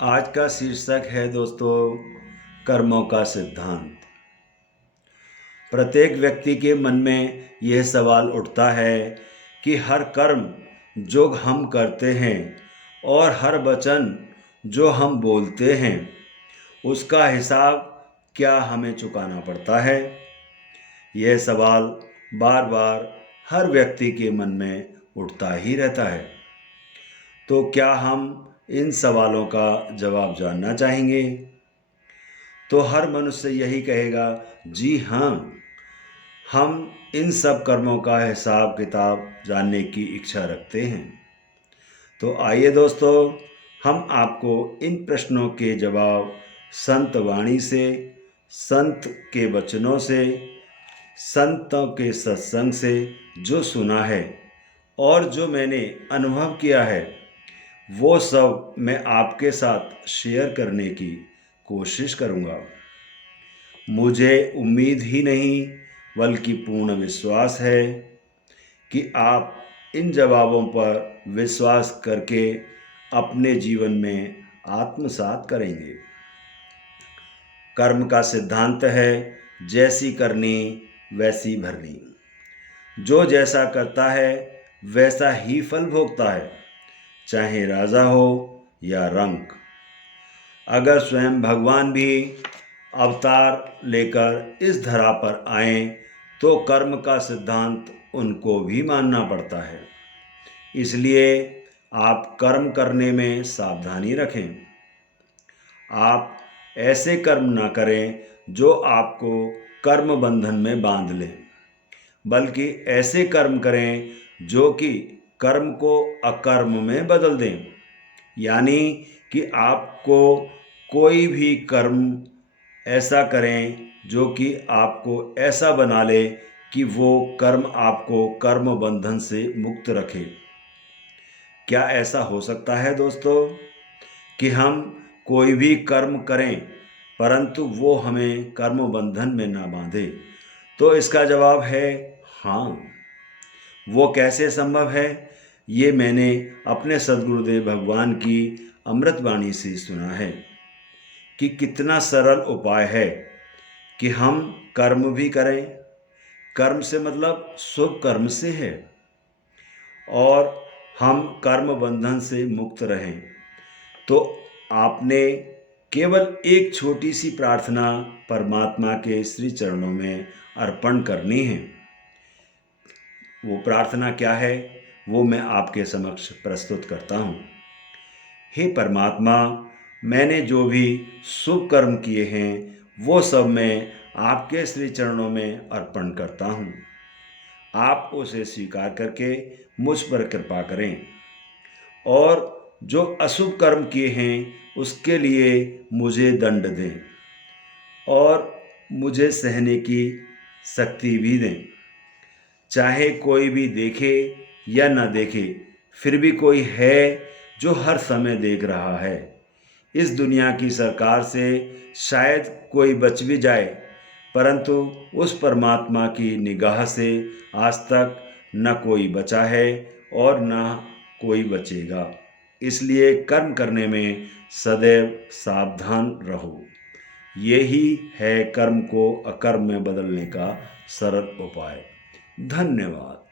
आज का शीर्षक है दोस्तों, कर्मों का सिद्धांत। प्रत्येक व्यक्ति के मन में यह सवाल उठता है कि हर कर्म जो हम करते हैं और हर वचन जो हम बोलते हैं उसका हिसाब क्या हमें चुकाना पड़ता है। यह सवाल बार बार हर व्यक्ति के मन में उठता ही रहता है। तो क्या हम इन सवालों का जवाब जानना चाहेंगे? तो हर मनुष्य यही कहेगा, जी हाँ, हम इन सब कर्मों का हिसाब किताब जानने की इच्छा रखते हैं। तो आइए दोस्तों, हम आपको इन प्रश्नों के जवाब संत वाणी से, संत के वचनों से, संतों के सत्संग से जो सुना है और जो मैंने अनुभव किया है वो सब मैं आपके साथ शेयर करने की कोशिश करूँगा। मुझे उम्मीद ही नहीं बल्कि पूर्ण विश्वास है कि आप इन जवाबों पर विश्वास करके अपने जीवन में आत्मसात करेंगे। कर्म का सिद्धांत है, जैसी करनी वैसी भरनी। जो जैसा करता है वैसा ही फल भोगता है, चाहे राजा हो या रंक। अगर स्वयं भगवान भी अवतार लेकर इस धरा पर आए तो कर्म का सिद्धांत उनको भी मानना पड़ता है। इसलिए आप कर्म करने में सावधानी रखें। आप ऐसे कर्म ना करें जो आपको कर्म बंधन में बांध लें, बल्कि ऐसे कर्म करें जो कि कर्म को अकर्म में बदल दें। यानी कि आपको कोई भी कर्म ऐसा करें जो कि आपको ऐसा बना ले कि वो कर्म आपको कर्म बंधन से मुक्त रखे। क्या ऐसा हो सकता है दोस्तों कि हम कोई भी कर्म करें परंतु वो हमें कर्म बंधन में ना बांधे? तो इसका जवाब है हाँ। वो कैसे संभव है? ये मैंने अपने सद्गुरुदेव भगवान की अमृतवाणी से सुना है कि कितना सरल उपाय है कि हम कर्म भी करें। कर्म से मतलब शुभ कर्म से है, और हम कर्म बंधन से मुक्त रहें। तो आपने केवल एक छोटी सी प्रार्थना परमात्मा के श्री चरणों में अर्पण करनी है। वो प्रार्थना क्या है वो मैं आपके समक्ष प्रस्तुत करता हूँ। हे परमात्मा, मैंने जो भी शुभ कर्म किए हैं वो सब मैं आपके श्री चरणों में अर्पण करता हूँ। आप उसे स्वीकार करके मुझ पर कृपा करें, और जो अशुभ कर्म किए हैं उसके लिए मुझे दंड दें और मुझे सहने की शक्ति भी दें। चाहे कोई भी देखे या न देखे, फिर भी कोई है जो हर समय देख रहा है। इस दुनिया की सरकार से शायद कोई बच भी जाए, परंतु उस परमात्मा की निगाह से आज तक न कोई बचा है और न कोई बचेगा। इसलिए कर्म करने में सदैव सावधान रहो। यही है कर्म को अकर्म में बदलने का सरल उपाय। धन्यवाद।